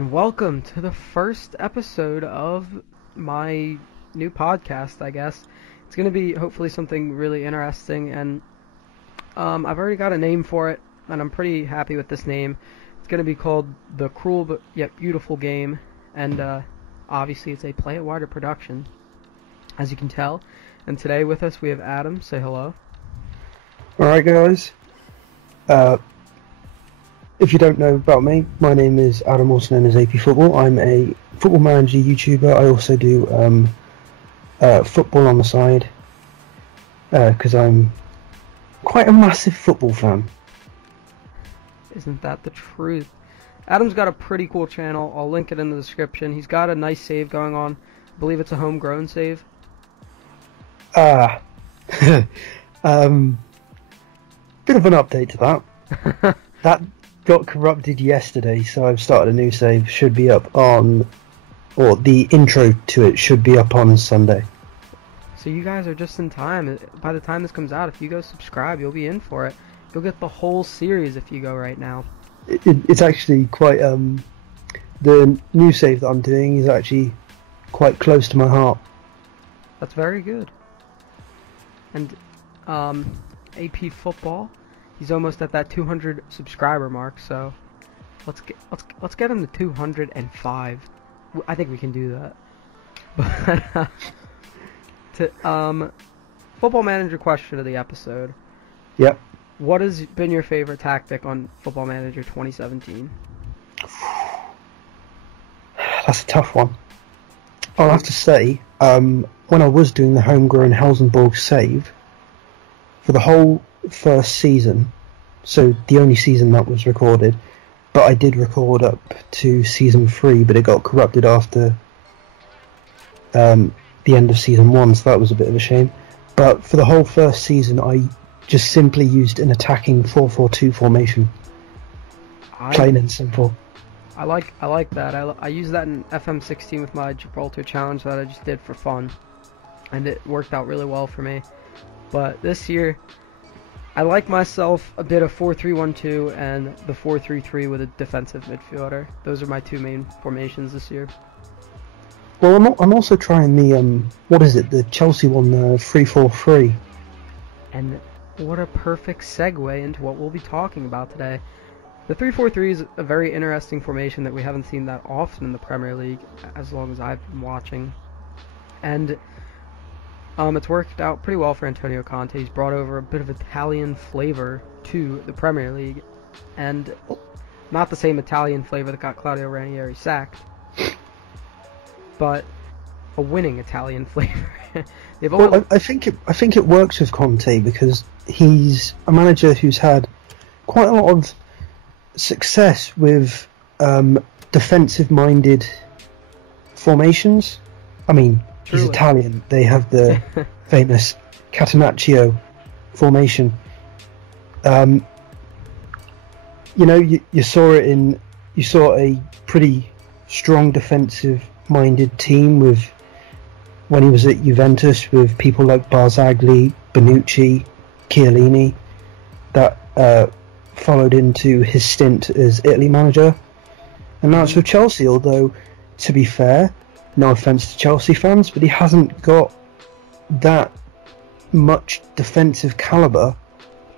and welcome to the first episode of my new podcast, I guess. It's going to be hopefully something really interesting, and I've already got a name for it, and I'm pretty happy with this name. It's going to be called The Cruel But Yet Beautiful Game, and obviously it's a Play It Wider production, as you can tell. And today with us we have Adam. Say hello. Alright guys, if you don't know about me, my name is Adam, also known as AP Football. I'm a football manager YouTuber. I also do football on the side, because I'm quite a massive football fan. Isn't that the truth? Adam's got a pretty cool channel. I'll link it in the description. He's got a nice save going on. I believe it's a homegrown save. Bit of an update to that. That got corrupted yesterday, so I've started a new save. Should be up on, or the intro to it should be up on Sunday. So you guys are just in time. By the time this comes out, if you go subscribe, you'll be in for it. You'll get the whole series if you go right now. It's actually quite, the new save that I'm doing is actually quite close to my heart. That's very good. And AP Football, he's almost at that 200 subscriber mark, so let's get him to 205. I think we can do that. But Football Manager question of the episode. Yep. What has been your favorite tactic on Football Manager 2017? That's a tough one. I'll have to say, when I was doing the homegrown Helsingborg save, for the whole first season, so the only season that was recorded, but I did record up to season 3, but it got corrupted after the end of season 1, so that was a bit of a shame. But for the whole first season, I just simply used an attacking 4-4-2 formation. Plain and simple. I like that. I used that in FM16 with my Gibraltar challenge that I just did for fun, and it worked out really well for me. But this year, I like myself a bit of 4-3-1-2 and the 4-3-3 with a defensive midfielder. Those are my two main formations this year. Well, I'm also trying the the Chelsea one, 3-4-3. And what a perfect segue into what we'll be talking about today. The 3-4-3 is a very interesting formation that we haven't seen that often in the Premier League as long as I've been watching. And it's worked out pretty well for Antonio Conte. He's brought over a bit of Italian flavor to the Premier League. And not the same Italian flavor that got Claudio Ranieri sacked, but a winning Italian flavor. Well, I think it works with Conte because he's a manager who's had quite a lot of success with defensive-minded formations. I mean, Truly. He's Italian. They have the famous Catenaccio formation. You saw a pretty strong defensive-minded team with when he was at Juventus with people like Barzagli, Bonucci, Chiellini, that followed into his stint as Italy manager. And now it's with Chelsea, although, to be fair, no offence to Chelsea fans, but he hasn't got that much defensive calibre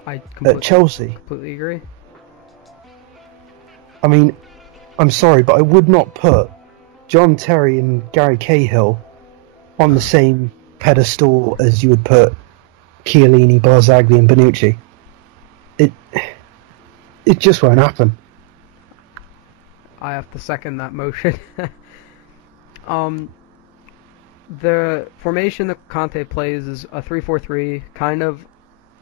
at Chelsea. Completely agree. I mean, I'm sorry, but I would not put John Terry and Gary Cahill on the same pedestal as you would put Chiellini, Barzagli and Bonucci. It just won't happen. I have to second that motion. The formation that Conte plays is a 3-4-3.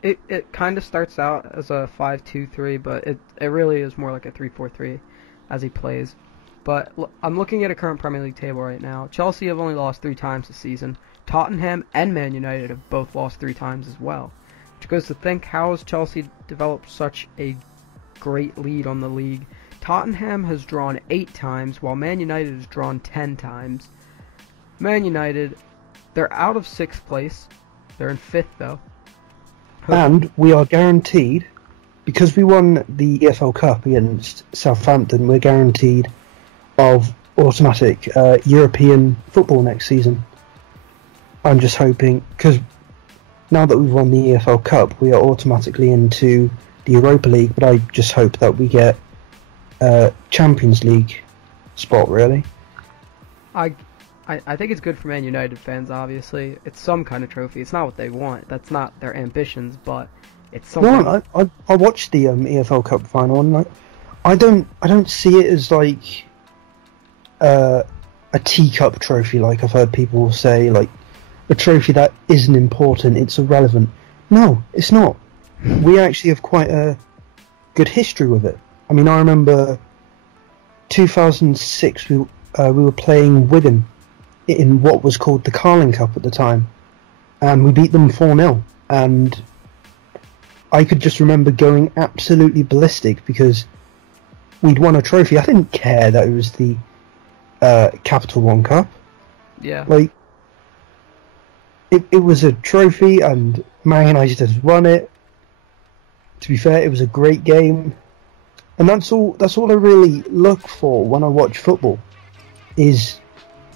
It kind of starts out as a 5-2-3, but it really is more like a 3-4-3 as he plays. But I'm looking at a current Premier League table right now. Chelsea have only lost 3 times this season. Tottenham and Man United have both lost 3 times as well. Which goes to think, how has Chelsea developed such a great lead on the league? Tottenham has drawn 8 times, while Man United has drawn 10 times. Man United, they're out of 6th place. They're in 5th, though. And we are guaranteed, because we won the EFL Cup against Southampton, we're guaranteed of automatic European football next season. I'm just hoping, because now that we've won the EFL Cup, we are automatically into the Europa League, but I just hope that we get a Champions League spot, really. I think it's good for Man United fans, obviously. It's some kind of trophy. It's not what they want. That's not their ambitions, but it's something. No, I watched the EFL Cup final, and I don't see it as like a teacup trophy, like I've heard people say, like a trophy that isn't important, it's irrelevant. No, it's not. We actually have quite a good history with it. I mean, I remember 2006, we were playing Wigan in what was called the Carling Cup at the time, and we beat them 4-0, and I could just remember going absolutely ballistic because we'd won a trophy. I didn't care that it was the Capital One Cup. Yeah. Like, it was a trophy, and Man United had won it. To be fair, it was a great game, and that's all I really look for when I watch football, is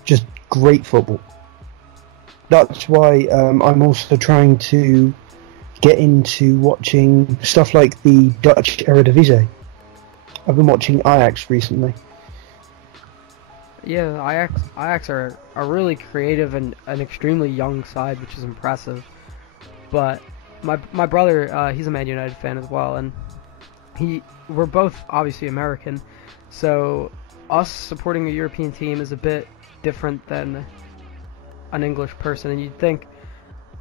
just great football. That's why I'm also trying to get into watching stuff like the Dutch Eredivisie. I've been watching Ajax recently. Yeah, Ajax are a really creative and an extremely young side, which is impressive. But my brother, he's a Man United fan as well, and we're both obviously American, so us supporting a European team is a bit different than an English person, and you'd think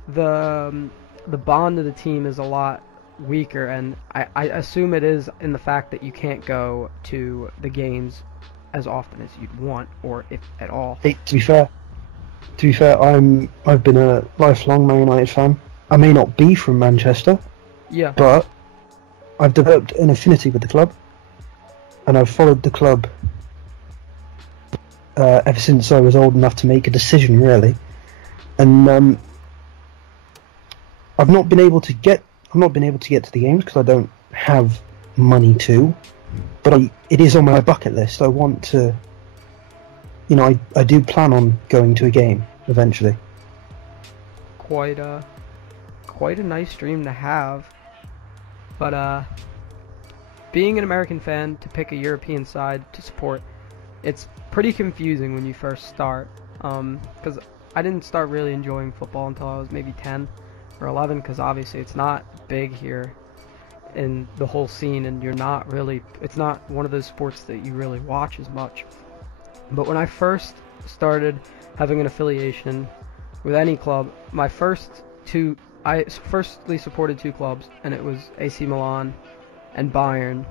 the bond of the team is a lot weaker, and I assume it is in the fact that you can't go to the games as often as you'd want, or if at all. Hey, to be fair, I've been a lifelong Man United fan. I may not be from Manchester, yeah, but I've developed an affinity with the club, and I've followed the club ever since I was old enough to make a decision, really. And I've not been able to get to the games because I don't have money to. But it is on my bucket list. I want to, I do plan on going to a game eventually. Quite a nice dream to have. But being an American fan, to pick a European side to support, it's pretty confusing when you first start. Because I didn't start really enjoying football until I was maybe 10 or 11, because obviously it's not big here in the whole scene, and it's not one of those sports that you really watch as much. But when I first started having an affiliation with any club, I firstly supported two clubs, and it was AC Milan and Bayern.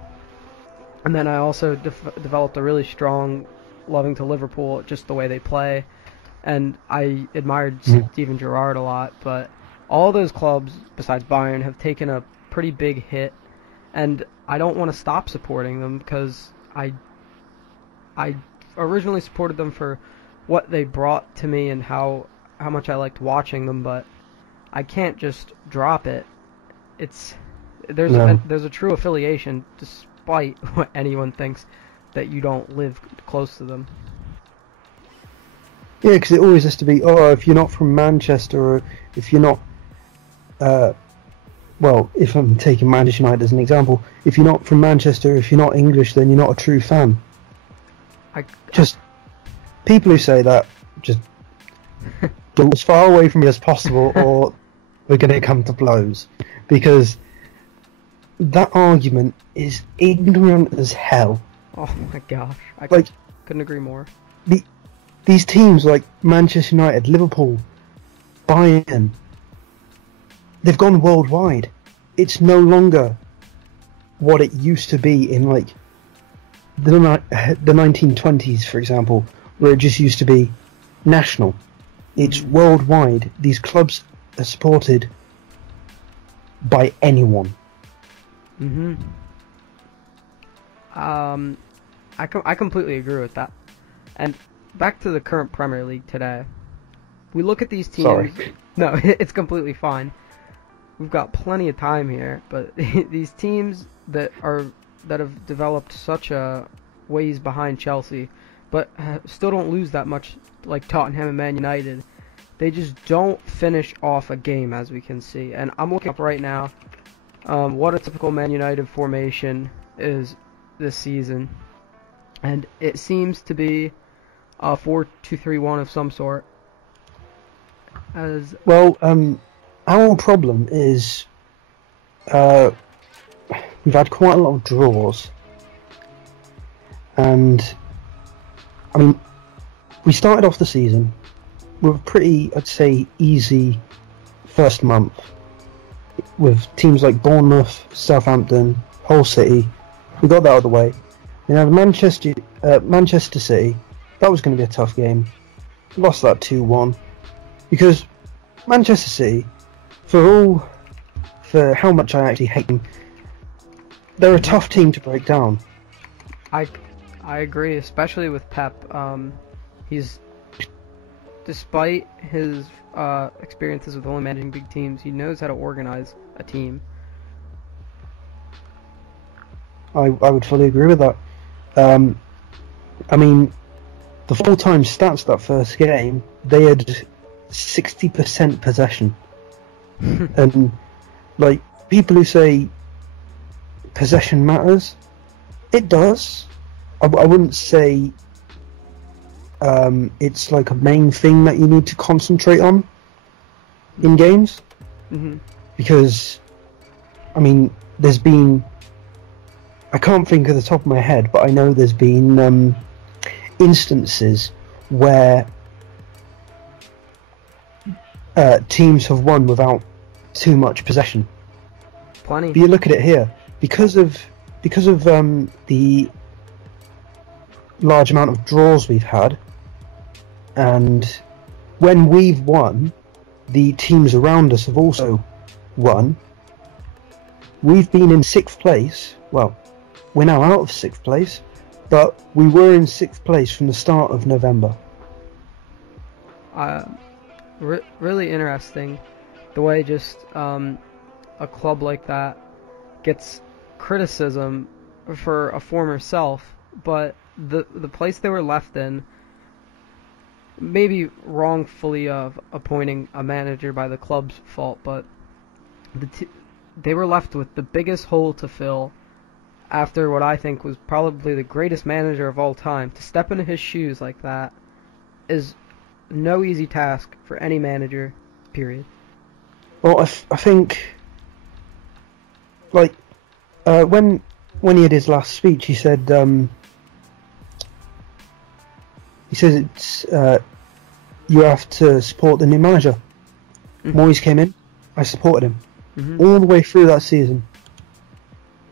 And then I also developed a really strong loving to Liverpool, just the way they play, and I admired Steven Gerrard a lot. But all those clubs, besides Bayern, have taken a pretty big hit, and I don't want to stop supporting them because I originally supported them for what they brought to me and how much I liked watching them, but I can't just drop it. There's a true affiliation, despite what anyone thinks, that you don't live close to them. Yeah, because it always has to be, if you're not from Manchester, or if you're not, if I'm taking Manchester United as an example, if you're not from Manchester, if you're not English, then you're not a true fan. People who say that, just go as far away from me as possible, or we're going to come to blows. Because that argument is ignorant as hell. Oh my gosh, I couldn't agree more. These teams like Manchester United, Liverpool, Bayern, they've gone worldwide. It's no longer what it used to be in like the 1920s, for example, where it just used to be national. It's worldwide. These clubs are supported by anyone. I completely agree with that. And back to the current Premier League today. We look at these teams. Sorry. No, it's completely fine. We've got plenty of time here, but these teams that have developed such a ways behind Chelsea, but still don't lose that much like Tottenham and Man United. They just don't finish off a game, as we can see. And I'm looking up right now what a typical Man United formation is this season, and it seems to be a 4-2-3-1 of some sort. As Well, our problem is we've had quite a lot of draws, and I mean, we started off the season with a pretty, I'd say, easy first month with teams like Bournemouth, Southampton, Hull City. We got that out of the way. We had Manchester City. That was going to be a tough game. Lost that 2-1 because Manchester City, for how much I actually hate them, they're a tough team to break down. I agree, especially with Pep. He's, despite his experiences with only managing big teams, he knows how to organize a team. I would fully agree with that. I mean, the full-time stats that first game, they had 60% possession. And, like, people who say possession matters, it does. I wouldn't say it's like a main thing that you need to concentrate on in games. Mm-hmm. Because, I mean, there's been... I can't think of the top of my head, but I know there's been instances where teams have won without too much possession. Plenty. But you look at it here, because of the large amount of draws we've had, and when we've won, the teams around us have also won. We've been in 6th place. Well, we're now out of 6th place, but we were in 6th place from the start of November. Really interesting the way just a club like that gets criticism for a former self, but the place they were left in, maybe wrongfully of appointing a manager by the club's fault, but they were left with the biggest hole to fill after what I think was probably the greatest manager of all time. To step into his shoes like that is no easy task for any manager, period. Well, I think, like, when he had his last speech, he said, it's you have to support the new manager. Mm-hmm. Moyes came in, I supported him. Mm-hmm. All the way through that season.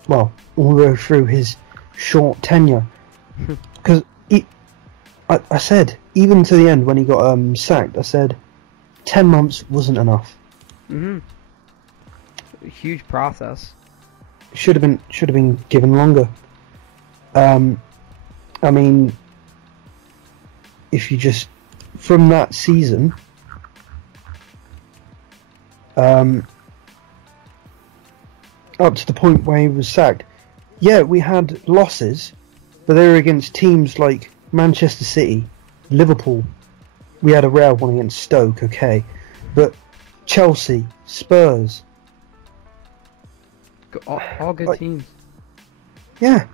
Well, all the way through his short tenure. Because I said, even to the end when he got sacked, I said 10 months wasn't enough. Mm-hmm. A huge process. Should have been given longer. I mean, if you just from that season, up to the point where he was sacked, yeah, we had losses, but they were against teams like Manchester City, Liverpool. We had a rare one against Stoke, okay, but Chelsea, Spurs, all good teams. Yeah.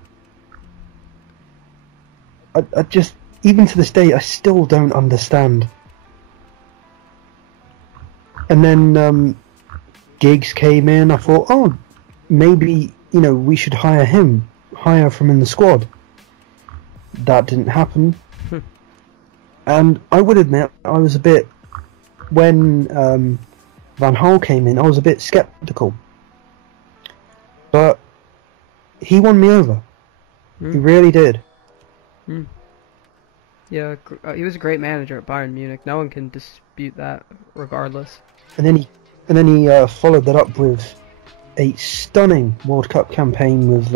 I just, even to this day, I still don't understand. And then Giggs came in. I thought, oh, maybe we should hire from in the squad. That didn't happen. And I would admit, I was a bit, when Van Gaal came in, I was a bit sceptical. But he won me over. He really did. Yeah, he was a great manager at Bayern Munich. No one can dispute that, regardless. And then he followed that up with a stunning World Cup campaign with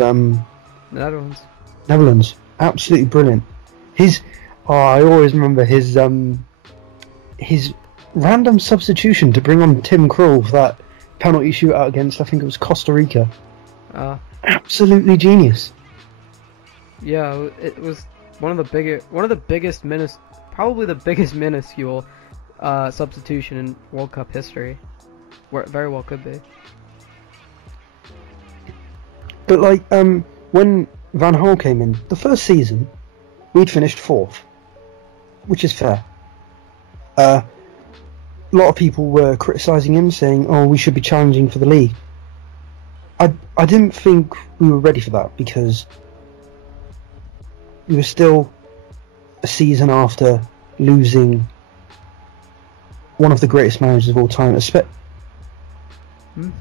Netherlands. Absolutely brilliant. I always remember his random substitution to bring on Tim Krul for that penalty shootout against, I think it was Costa Rica. Absolutely genius. Yeah, it was one of the biggest probably the biggest minuscule substitution in World Cup history. Where it very well could be. But like, when Van Gaal came in, the first season, we'd finished 4th, which is fair. A lot of people were criticising him, saying, "Oh, we should be challenging for the league." I didn't think we were ready for that, because we were still a season after losing one of the greatest managers of all time.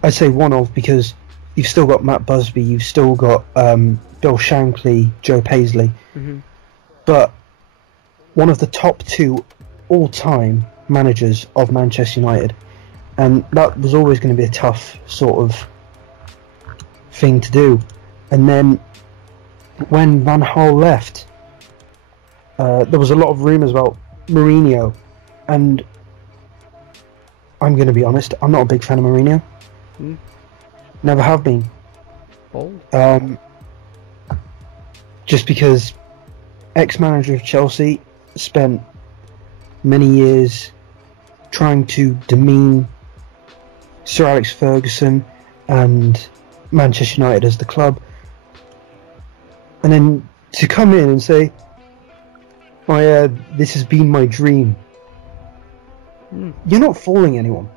I'd say one of, because you've still got Matt Busby, you've still got Bill Shankly, Joe Paisley, but one of the top 2 all-time managers of Manchester United, and that was always going to be a tough sort of thing to do. And then when Van Gaal left, there was a lot of rumours about Mourinho, and I'm going to be honest, I'm not a big fan of Mourinho. Never have been. Just because ex-manager of Chelsea, spent many years trying to demean Sir Alex Ferguson and Manchester United as the club, and then to come in and say, "Oh yeah, this has been my dream." You're not fooling anyone.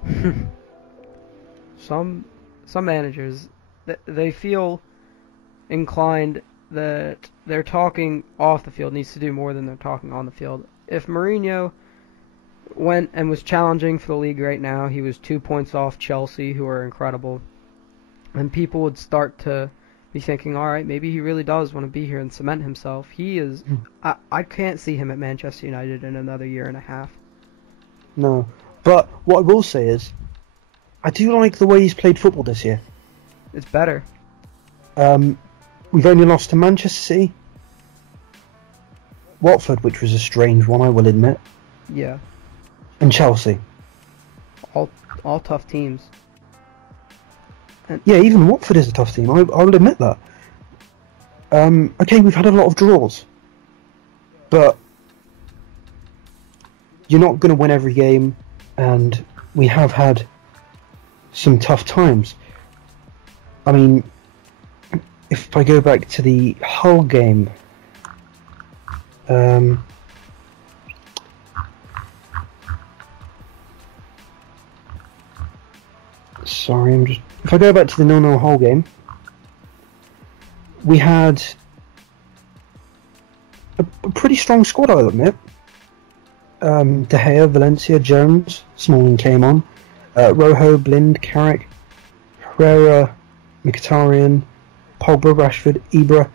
Some managers, they feel inclined that their talking off the field needs to do more than their talking on the field. If Mourinho went and was challenging for the league right now, he was 2 points off Chelsea, who are incredible, and people would start to be thinking, all right, maybe he really does want to be here and cement himself. He is. I can't see him at Manchester United in another year and a half. No, but what I will say is, I do like the way he's played football this year. It's better. We've only lost to Manchester City, Watford, which was a strange one, I will admit. Yeah. And Chelsea. All tough teams. Yeah, even Watford is a tough team. I will admit that. Okay, we've had a lot of draws, but you're not going to win every game, and we have had some tough times. I mean, if I go back to the Hull game, if I go back to the 0-0 Hull game, we had a pretty strong squad, I'll admit. De Gea, Valencia, Jones, Smalling came on, Rojo, Blind, Carrick, Herrera, Mkhitaryan, Pogba, Rashford, Ibra.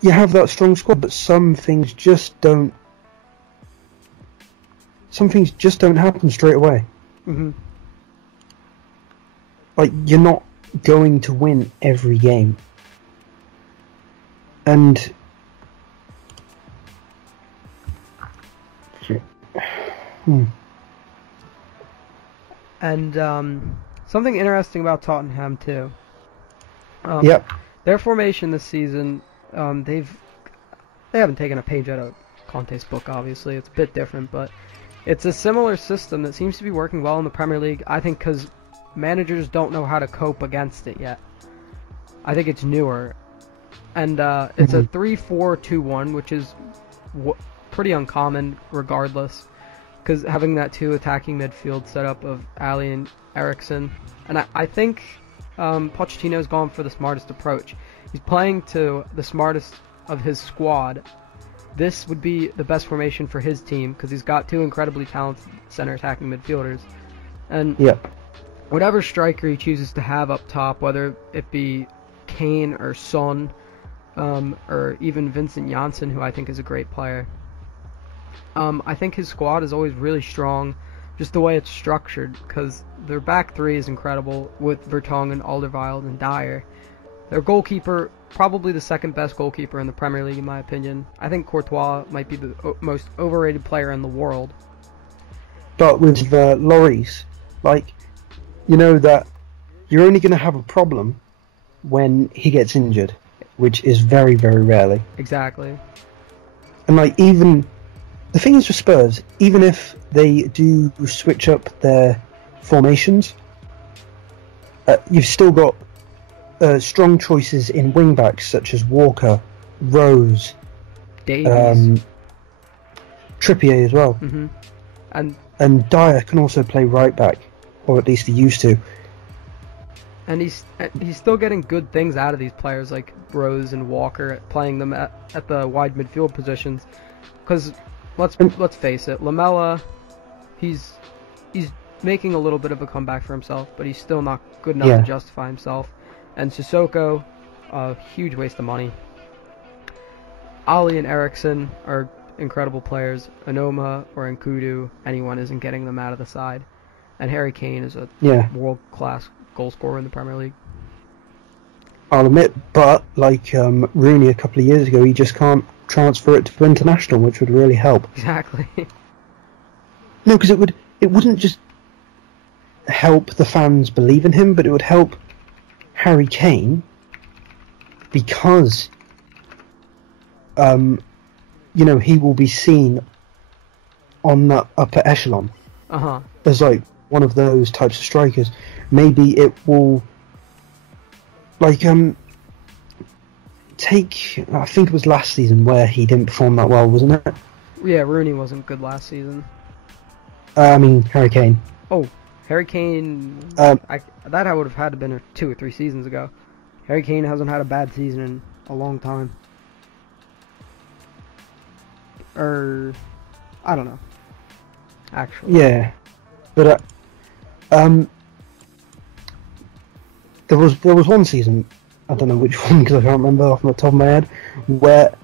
You have that strong squad, but some things just don't happen straight away. Like, you're not going to win every game. And something interesting about Tottenham too. Yep. Their formation this season, they haven't taken a page out of Conte's book. Obviously, it's a bit different, but it's a similar system that seems to be working well in the Premier League. I think because managers don't know how to cope against it yet. I think it's newer, and it's a 3-4-2-1, which is pretty uncommon regardless, because having that 2 attacking midfield setup of Ali and Eriksen, and I think Pochettino's gone for the smartest approach. He's playing to the smartest of his squad. This would be the best formation for his team because he's got 2 incredibly talented center attacking midfielders, and whatever striker he chooses to have up top, whether it be Kane or Son, or even Vincent Janssen, who I think is a great player. I think his squad is always really strong, just the way it's structured, because their back 3 is incredible with Vertonghen, Alderweireld, and Dyer. Their goalkeeper, probably the second best goalkeeper in the Premier League in my opinion. I think Courtois might be the most overrated player in the world. But with Lloris, like, you know that you're only going to have a problem when he gets injured, which is very, very rarely. Exactly. And like even the thing is with Spurs, even if they do switch up their formations, you've still got strong choices in wing backs such as Walker, Rose, Davies, Trippier as well, and Dyer can also play right back, or at least he used to. And he's still getting good things out of these players like Rose and Walker, playing them at the wide midfield positions. Because let's face it, Lamela, he's making a little bit of a comeback for himself, but he's still not good enough to justify himself. And Sissoko, a huge waste of money. Ali and Eriksson are incredible players. Anoma or Nkudu, anyone isn't getting them out of the side. And Harry Kane is a world-class goal scorer in the Premier League. I'll admit, but like Rooney a couple of years ago, he just can't transfer it to international, which would really help. Exactly. No, because it wouldn't just help the fans believe in him, but it would help Harry Kane because he will be seen on that upper echelon as like one of those types of strikers. Maybe it will take, I think it was last season where he didn't perform that well, wasn't it? Yeah, Rooney wasn't good last season. I mean Harry Kane. Oh, Harry Kane, that I would have had to been 2 or 3 seasons ago. Harry Kane hasn't had a bad season in a long time. Or, I don't know. Actually. Yeah, but there was one season, I don't know which one because I can't remember off the top of my head, where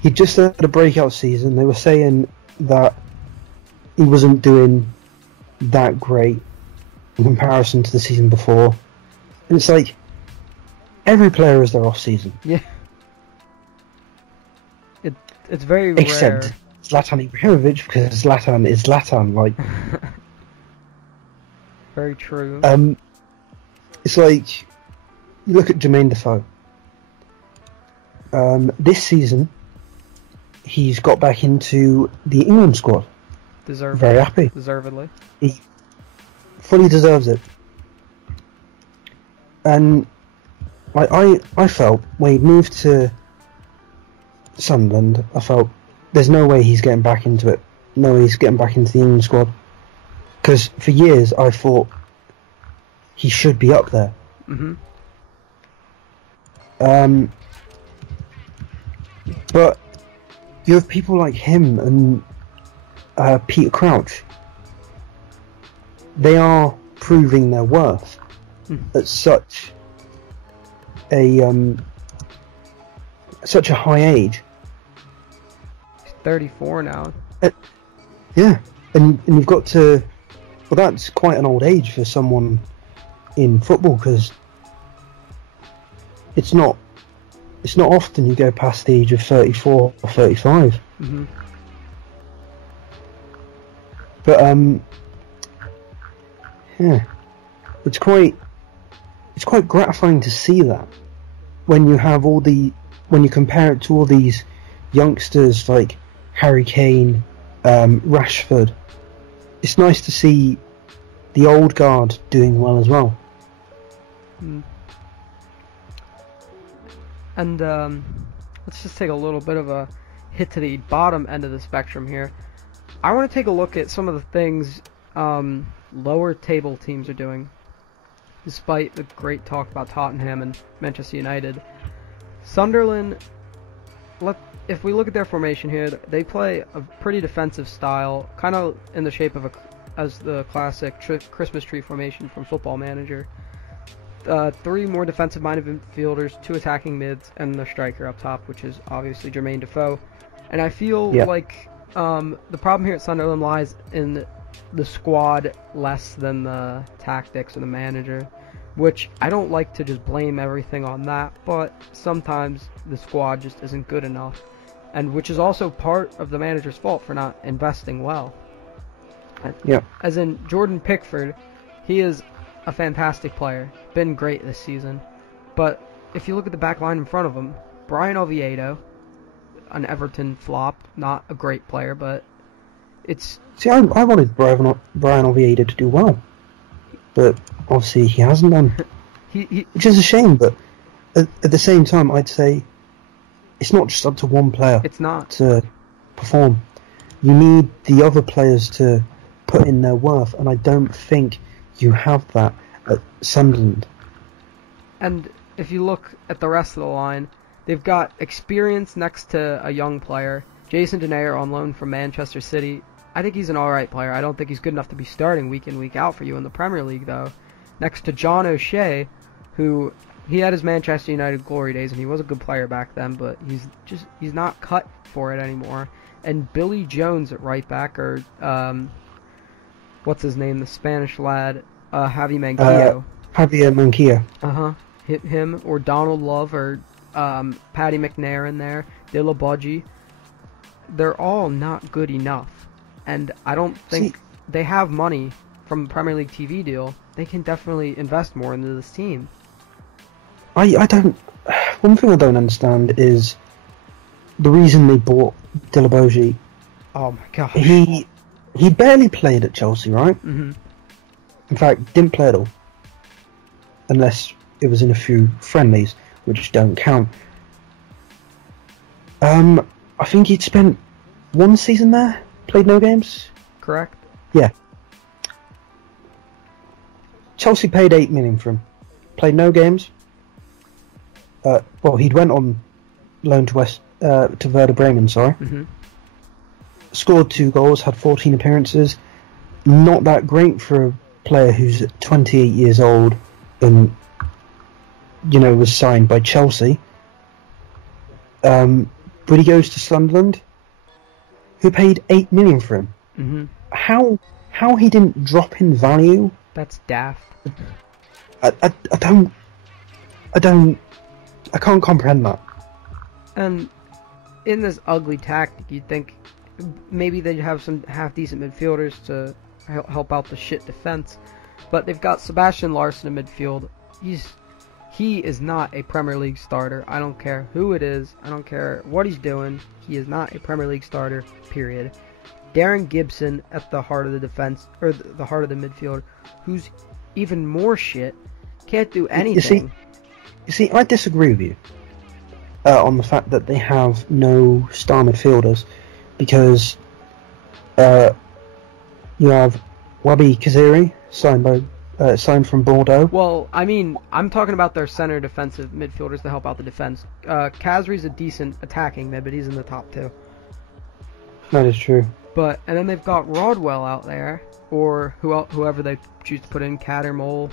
he just had a breakout season. They were saying that he wasn't doing that great in comparison to the season before. And it's like, every player has their off season. Yeah. It's very rare. Except Zlatan Ibrahimovic, because Zlatan is Zlatan, like. Very true. It's like, you look at Jermaine Defoe. This season, he's got back into the England squad. Very happy. Deservedly. He fully deserves it. And I felt when he moved to Sunderland, I felt there's no way he's getting back into it. No way he's getting back into the England squad. Because for years I thought he should be up there. But you have people like him and Peter Crouch. They are proving their worth at such a high age. He's 34 now. Yeah, and you've got to. Well, that's quite an old age for someone in football, because it's not often you go past the age of 34 or 35. But yeah, it's quite gratifying to see that when you compare it to all these youngsters like Harry Kane, Rashford. It's nice to see the old guard doing well as well. And let's just take a little bit of a hit to the bottom end of the spectrum here. I want to take a look at some of the things lower table teams are doing, despite the great talk about Tottenham and Manchester United. Sunderland, if we look at their formation here, they play a pretty defensive style, kind of in the shape of as the classic Christmas tree formation from Football Manager. 3 more defensive-minded midfielders, 2 attacking mids, and the striker up top, which is obviously Jermaine Defoe. And I feel like the problem here at Sunderland lies in the squad less than the tactics of the manager, which I don't like to just blame everything on that, but sometimes the squad just isn't good enough, and which is also part of the manager's fault for not investing well. As in Jordan Pickford, he is a fantastic player, been great this season, but if you look at the back line in front of him, Brian Oviedo, an Everton flop, not a great player, but it's... See, I wanted Brian Oviedo to do well, but obviously he hasn't done, which is a shame, but at the same time, I'd say it's not just up to one player It's not. to perform. You need the other players to put in their worth, and I don't think you have that at Sunderland. And if you look at the rest of the line, they've got experience next to a young player. Jason Denayer on loan from Manchester City. I think he's an alright player. I don't think he's good enough to be starting week in, week out for you in the Premier League, though. Next to John O'Shea, who he had his Manchester United glory days, and he was a good player back then, but he's not cut for it anymore. And Billy Jones at right back, or what's his name, the Spanish lad, Javi Manquillo. Javier Uh-huh. Hit him, or Donald Love, or Paddy McNair in there, De La Bodji. They're all not good enough. And I don't think they have money from the Premier League TV deal. They can definitely invest more into this team. I don't... One thing I don't understand is the reason they bought De La Bodji. Oh my gosh. He barely played at Chelsea, right? Mm-hmm. In fact, didn't play at all. Unless it was in a few friendlies, which don't count. I think he'd spent one season there, played no games. Correct? Yeah. Chelsea paid $8 million for him, played no games. Well, he'd went on loan to Werder Bremen, sorry. Mm-hmm. Scored 2 goals, had 14 appearances. Not that great for a player who's 28 years old and, was signed by Chelsea. But he goes to Sunderland, who paid $8 million for him. Mm-hmm. How he didn't drop in value? That's daft. I can't comprehend that. And in this ugly tactic, you'd think maybe they'd have some half-decent midfielders to help out the shit defense. But they've got Sebastian Larsson in midfield. He is not a Premier League starter. I don't care who it is. I don't care what he's doing. He is not a Premier League starter, period. Darren Gibson at the heart of the defense, or the heart of the midfield, who's even more shit, can't do anything. You see, I disagree with you on the fact that they have no star midfielders, because you have Wabi Kaziri signed from Bordeaux. Well, I mean, I'm talking about their center defensive midfielders to help out the defense. Kazri's a decent attacking mid, but he's in the top 2. That is true. And then they've got Rodwell out there, or whoever they choose to put in, Cattermole.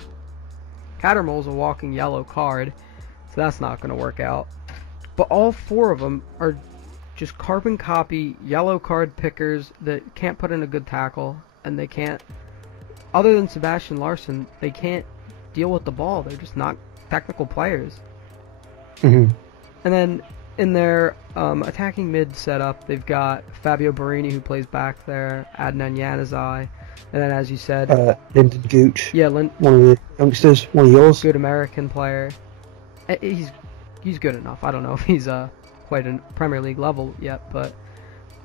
Cattermole's a walking yellow card, so that's not going to work out. But all 4 of them are just carbon copy yellow card pickers that can't put in a good tackle, and they can't, other than Sebastian Larsson, they can't deal with the ball. They're just not technical players. Mm-hmm. And then in their attacking mid setup, they've got Fabio Borini, who plays back there, Adnan Januzaj, and then, as you said, Lyndon Gooch. Yeah, one of the youngsters, one of yours. Good American player. He's good enough. I don't know if he's quite a Premier League level yet, and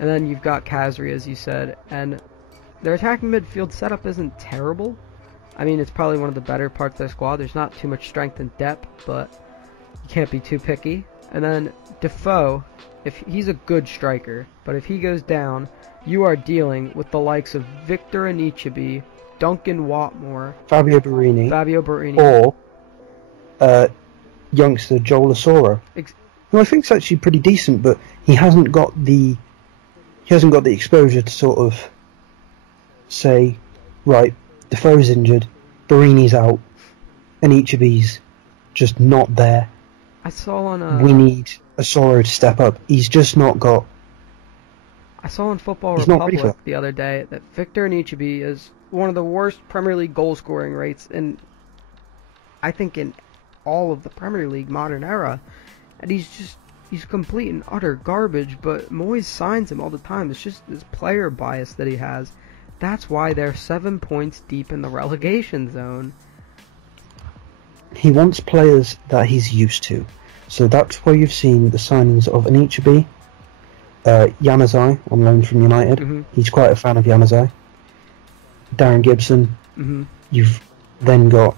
then you've got Kazri, as you said, and their attacking midfield setup isn't terrible. I mean, it's probably one of the better parts of their squad. There's not too much strength and depth, but you can't be too picky. And then Defoe, if he's a good striker, but if he goes down, you are dealing with the likes of Victor Anichebe, Duncan Watmore, Fabio Borini, or youngster Joel Asoro, who I think is actually pretty decent, but he hasn't got the exposure to sort of say, right, Defoe's injured, Borini's out, Anichebe's just not there. I saw on we need Asoro to step up. He's just not got. I saw on Football Republic the other day that Victor Anichebe is one of the worst Premier League goal scoring rates in all of the Premier League modern era, and he's complete and utter garbage. But Moyes signs him all the time. It's just this player bias that he has. That's why they're 7 points deep in the relegation zone. He wants players that he's used to. So that's why you've seen the signings of Anichebe, Yanazai on loan from United. Mm-hmm. He's quite a fan of Yanazai. Darren Gibson. Mm-hmm. You've then got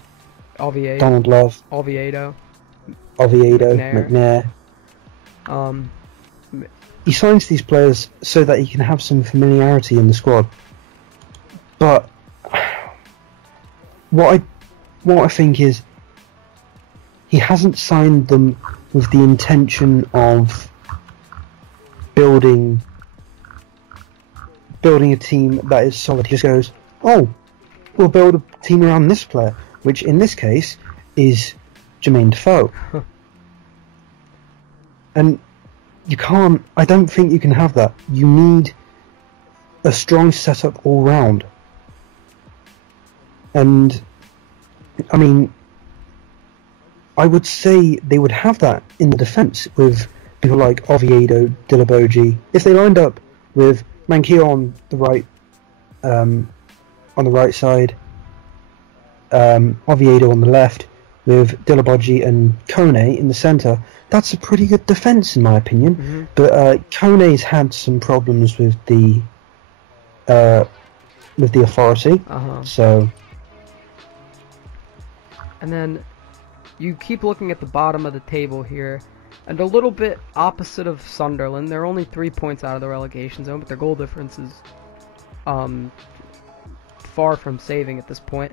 Oviedo. Donald Love, Oviedo. McNair. He signs these players so that he can have some familiarity in the squad. But what I think is he hasn't signed them with the intention of building a team that is solid. He just goes, oh, we'll build a team around this player, which in this case is Jermaine Defoe. And you can't, I don't think you can have that. You need a strong setup all round. And, I mean, I would say they would have that in the defence with people like Oviedo, Dillaboji. If they lined up with Manquillo on the right side, Oviedo on the left, with Dillaboji and Kone in the centre, that's a pretty good defence in my opinion. Mm-hmm. But Kone's had some problems with the authority, so. And then you keep looking at the bottom of the table here, and a little bit opposite of Sunderland. They're only 3 points out of the relegation zone, but their goal difference is far from saving at this point.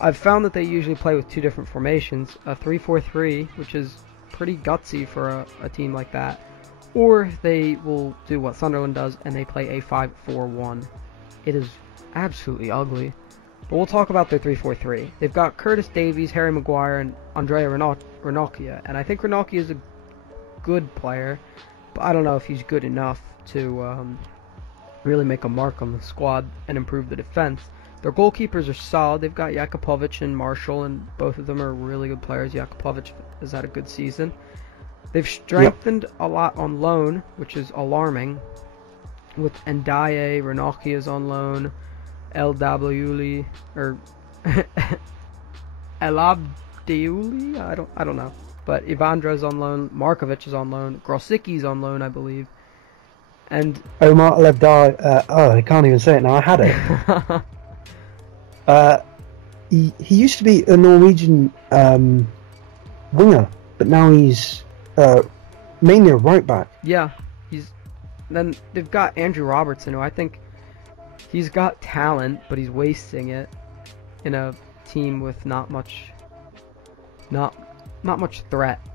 I've found that they usually play with two different formations, a 3-4-3, which is pretty gutsy for a team like that, or they will do what Sunderland does, and they play a 5-4-1. It is absolutely ugly. But we'll talk about their 3-4-3. They've got Curtis Davies, Harry Maguire, and Andrea Ranocchia, and I think Ranocchia is a good player, but I don't know if he's good enough to really make a mark on the squad and improve the defense. Their goalkeepers are solid. They've got Jakupovic and Marshall, and both of them are really good players. Jakupovic has had a good season. They've strengthened a lot on loan, which is alarming, with Ndiaye, Ranocchia is on loan, El Abdiuli, or El Abdiuli? I don't know. But Ivandra is on loan, Markovic is on loan, Grosicki's on loan, I believe. And Omar Levdar, I can't even say it now, I had it. He used to be a Norwegian winger, but now he's mainly a right back. Yeah, then they've got Andrew Robertson, who I think he's got talent, but he's wasting it in a team with not much threat.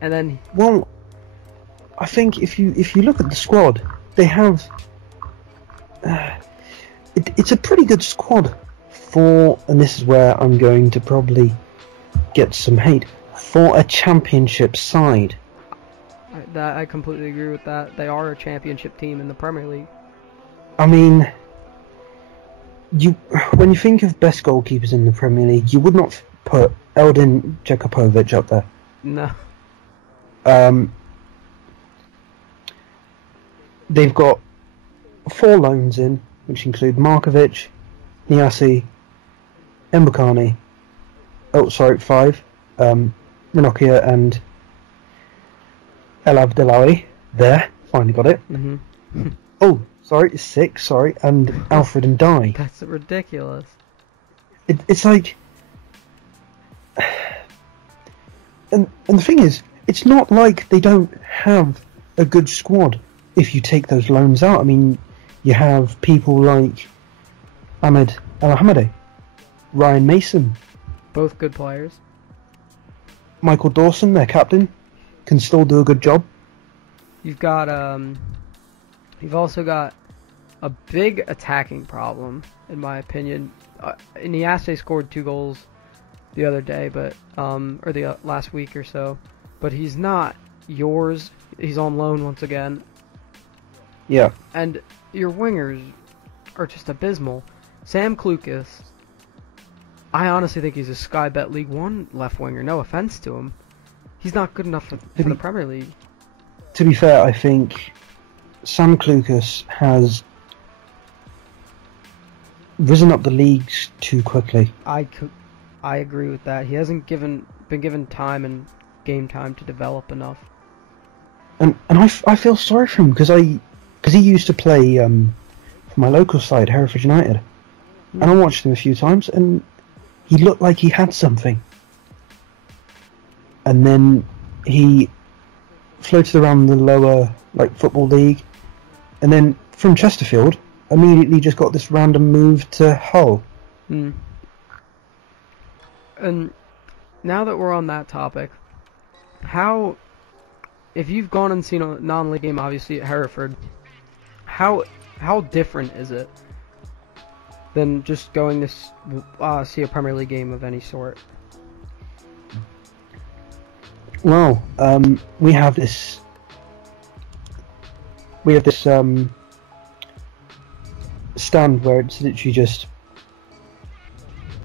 And then, well, I think if you look at the squad, they have it's a pretty good squad for, and this is where I'm going to probably get some hate, for a championship side. I completely agree with that. They are a championship team in the Premier League. I mean, when you think of best goalkeepers in the Premier League, you would not put Eldin Jakupovic up there. No. They've got 4 loans in, which include Markovic, Niasse, Mbukani. 5. Ranocchia and El Abdillaoui. There, finally got it. Mm-hmm. Oh, sorry, 6. Sorry, and Alfred Ndiaye. That's ridiculous. It's like, and the thing is, it's not like they don't have a good squad. If you take those loans out, I mean, you have people like Ahmed El Hamadi, Ryan Mason, both good players. Michael Dawson, their captain, can still do a good job. You've also got a big attacking problem, in my opinion. Niasse scored 2 goals the other day, but or the last week or so, but he's not yours. He's on loan once again. Yeah. And your wingers are just abysmal. Sam Klukas, I honestly think he's a Sky Bet League 1 left winger. No offense to him. He's not good enough for the Premier League. To be fair, I think Sam Klukas has risen up the leagues too quickly. I agree with that. He hasn't been given time and game time to develop enough. I feel sorry for him because he used to play for my local side, Hereford United, and I watched him a few times, and he looked like he had something. And then he floated around the lower football league, and then from Chesterfield immediately just got this random move to Hull. And now that we're on that topic, if you've gone and seen a non-league game, obviously at Hereford, how different is it than just going to see a Premier League game of any sort? Well, we have this stand where it's literally just.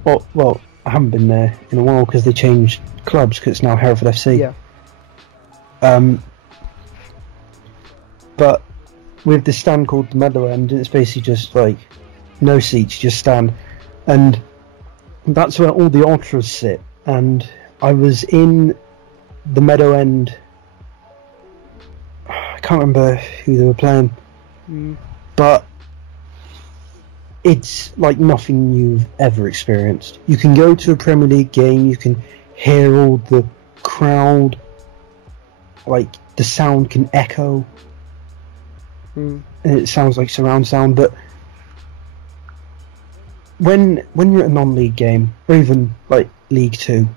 Well, I haven't been there in a while because they changed clubs because it's now Hereford FC. Yeah. But with this stand called the Meadow End, it's basically just no seats, just stand, and that's where all the ultras sit. And I was in the Meadow End. I can't remember who they were playing, but it's like nothing you've ever experienced. You can go to a Premier League game, you can hear all the crowd, the sound can echo, and it sounds like surround sound. But when you're at a non-league game, or even League 2,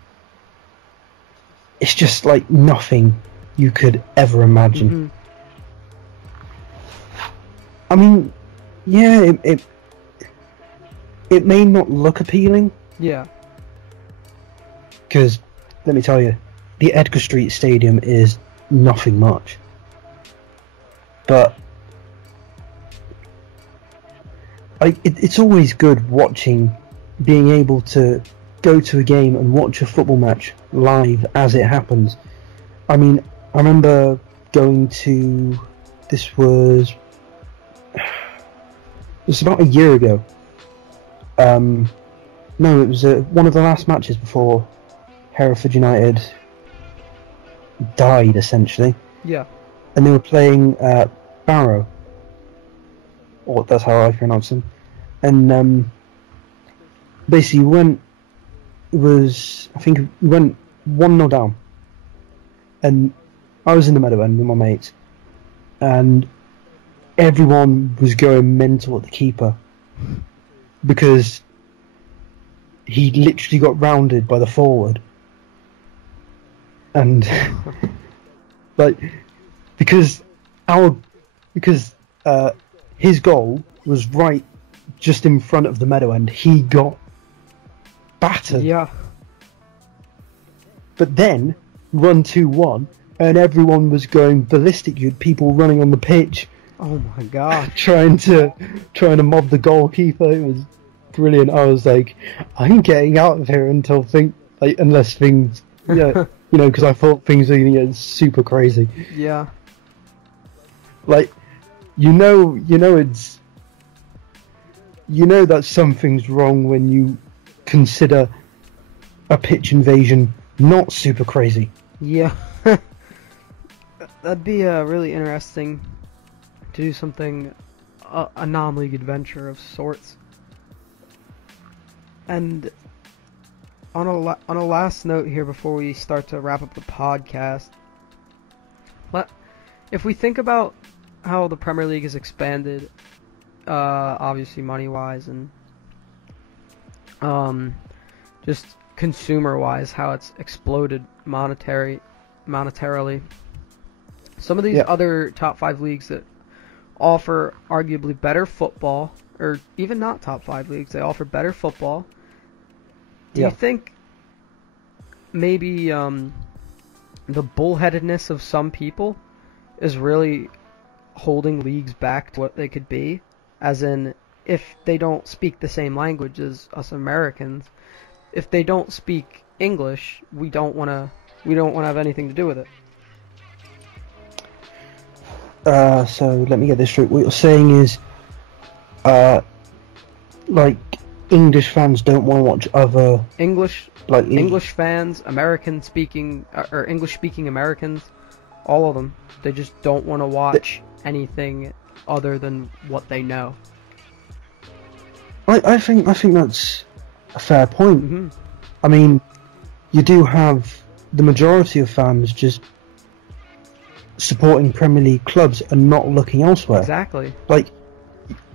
it's just nothing you could ever imagine. I mean, yeah, it may not look appealing. Yeah. Because, let me tell you, the Edgar Street Stadium is nothing much. But it's always good being able to go to a game and watch a football match live as it happens. I mean, I remember going to, this was about a year ago. No, it was one of the last matches before Hereford United died, essentially. Yeah. And they were playing Barrow, or that's how I pronounce them. And basically, I think we went 1-0 down, and I was in the Meadow End with my mates, and everyone was going mental at the keeper because he literally got rounded by the forward, and because his goal was right just in front of the Meadow End, he got battered. Yeah. But then run 2-1, and everyone was going ballistic. You had people running on the pitch. Oh my god. trying to mob the goalkeeper. It was brilliant. I was like, I'm getting out of here unless things, because I thought things were going to get super crazy. Yeah. That something's wrong when you consider a pitch invasion not super crazy. Yeah. That'd be really interesting to do something, a non-league adventure of sorts. And on a last note here before we start to wrap up the podcast, if we think about how the Premier League has expanded, obviously money-wise and just consumer-wise, how it's exploded monetarily. Some of these other top 5 leagues that offer arguably better football, or even not top 5 leagues, they offer better football. Do you think maybe the bullheadedness of some people is really holding leagues back to what they could be? As in, if they don't speak the same language as us Americans, if they don't speak English, we don't want to have anything to do with it. So let me get this straight. What you're saying is, English fans don't want to watch other English fans, American speaking or English speaking Americans All of them. They just don't want to watch anything other than what they know. I think that's a fair point. Mm-hmm. I mean, you do have the majority of fans just supporting Premier League clubs and not looking elsewhere. Exactly. Like,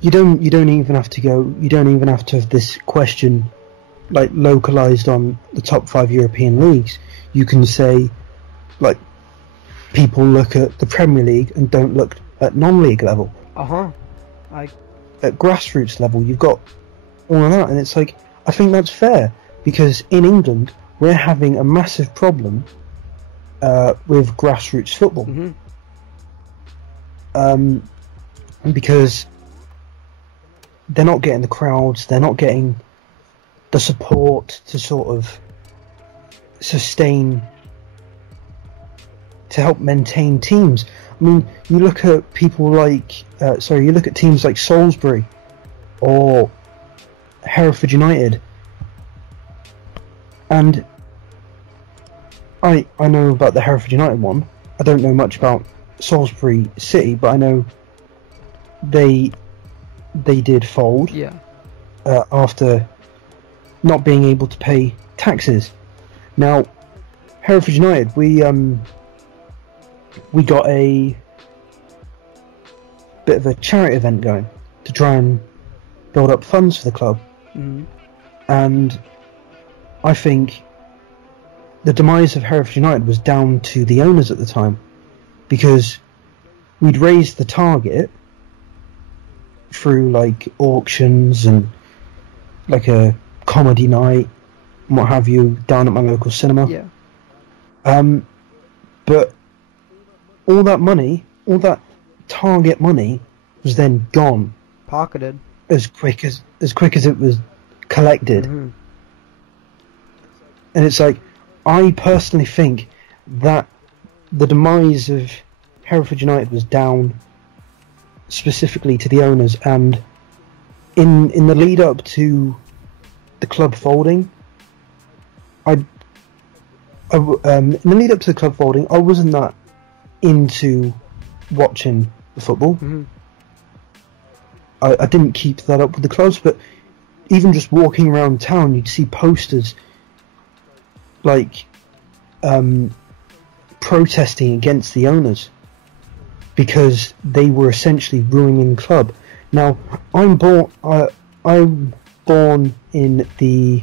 you don't even have to go. You don't even have to have this question like localized on the top 5 European leagues. You can say, like, people look at the Premier League and don't look at non-league level. At grassroots level, you've got all of that, and it's like, I think that's fair, because in England we're having a massive problem with grassroots football. Mm-hmm. Because they're not getting the crowds, they're not getting the support to sort of sustain, to help maintain teams. I mean, you look at people like, you look at teams like Salisbury or Hereford United, and I know about the Hereford United one. I don't know much about Salisbury City, but I know they did fold after not being able to pay taxes. Now, Hereford United, we got a bit of a charity event going to try and build up funds for the club. Mm-hmm. And I think the demise of Hereford United was down to the owners at the time, because we'd raised the target through like auctions and like a comedy night and what have you down at my local cinema. But all that money, all that target money, was then gone, pocketed as quick as it was collected. Mm-hmm. And it's like, I personally think that the demise of Hereford United was down specifically to the owners, and in the lead up to the club folding, in the lead up to the club folding, I wasn't that into watching the football. Mm-hmm. I didn't keep that up with the clubs, but even just walking around town, you'd see posters like protesting against the owners because they were essentially ruining the club. Now, I'm born in the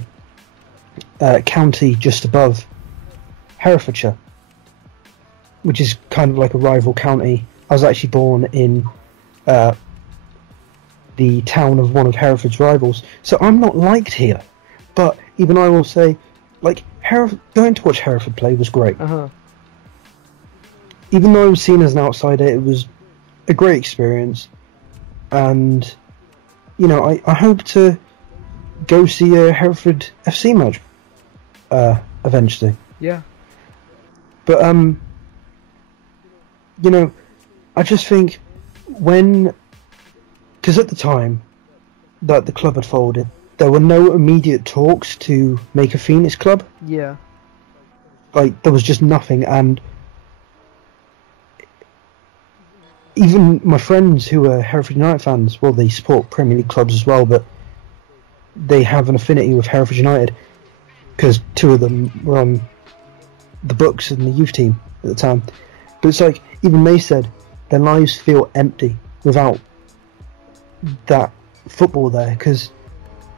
county just above Herefordshire, which is kind of like a rival county. I was actually born in the town of one of Hereford's rivals, so I'm not liked here. But even I will say, like, going to watch Hereford play was great. Even though I was seen as an outsider, it was a great experience, and you know, I hope to go see a Hereford FC match eventually. Yeah. But you know, I just think because at the time that the club had folded, there were no immediate talks to make a Phoenix club. Yeah. Like, there was just nothing, and even my friends who are Hereford United fans, well, they support Premier League clubs as well, but they have an affinity with Hereford United because two of them were on the books in the youth team at the time. But it's like, even they said their lives feel empty without that football there, because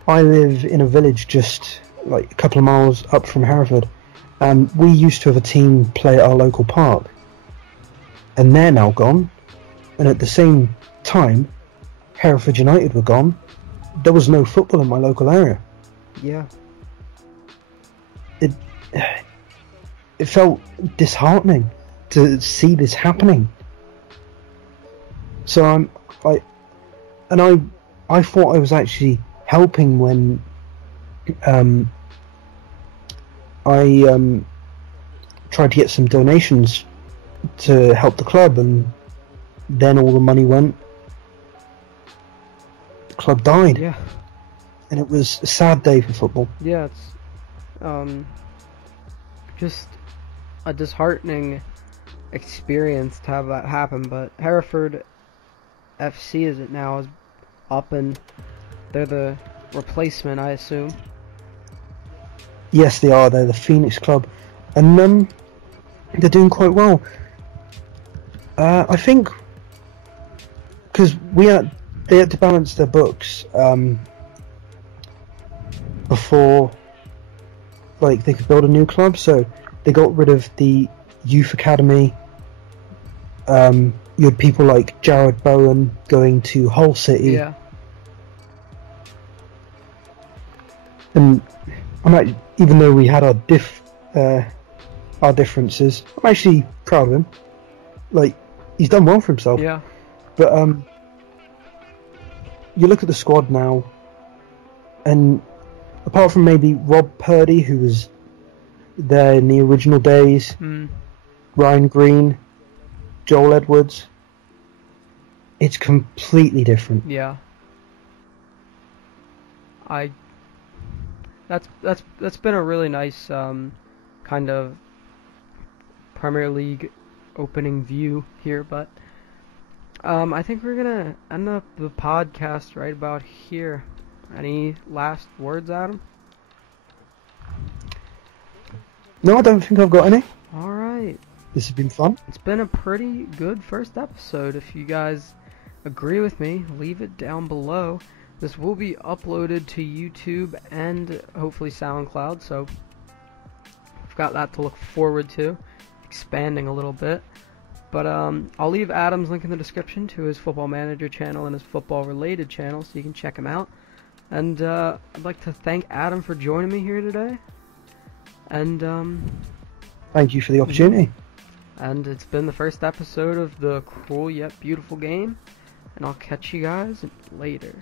I live in a village just like a couple of miles up from Hereford, and we used to have a team play at our local park, and they're now gone. And at the same time, Hereford United were gone. There was no football in my local area. Yeah. It felt disheartening to see this happening. So I thought I was actually helping when I tried to get some donations to help the club, and then all the money went. The club died. Yeah. And it was a sad day for football. Yeah, it's just a disheartening experience to have that happen. But Hereford FC, is it now, is up, and they're the replacement, I assume. Yes, they are. They're the Phoenix Club, and they're doing quite well. I think because they had to balance their books before, like, they could build a new club. So they got rid of the youth academy. You had people like Jared Bowen going to Hull City. Yeah. And even though we had our differences, I'm actually proud of him. Like, he's done well for himself. Yeah. But you look at the squad now, and apart from maybe Rob Purdy, who was there in the original days, Ryan Green, Joel Edwards, it's completely different. Yeah. That's been a really nice kind of Premier League opening view here, but I think we're gonna end up the podcast right about here. Any last words, Adam? No, I don't think I've got any. Alright. This has been fun. It's been a pretty good first episode. If you guys agree with me, leave it down below. This will be uploaded to YouTube and hopefully SoundCloud, so I've got that to look forward to, expanding a little bit. But I'll leave Adam's link in the description to his Football Manager channel and his football-related channel, so you can check him out. And I'd like to thank Adam for joining me here today. And thank you for the opportunity. And it's been the first episode of the Cruel Yet Beautiful Game, and I'll catch you guys later.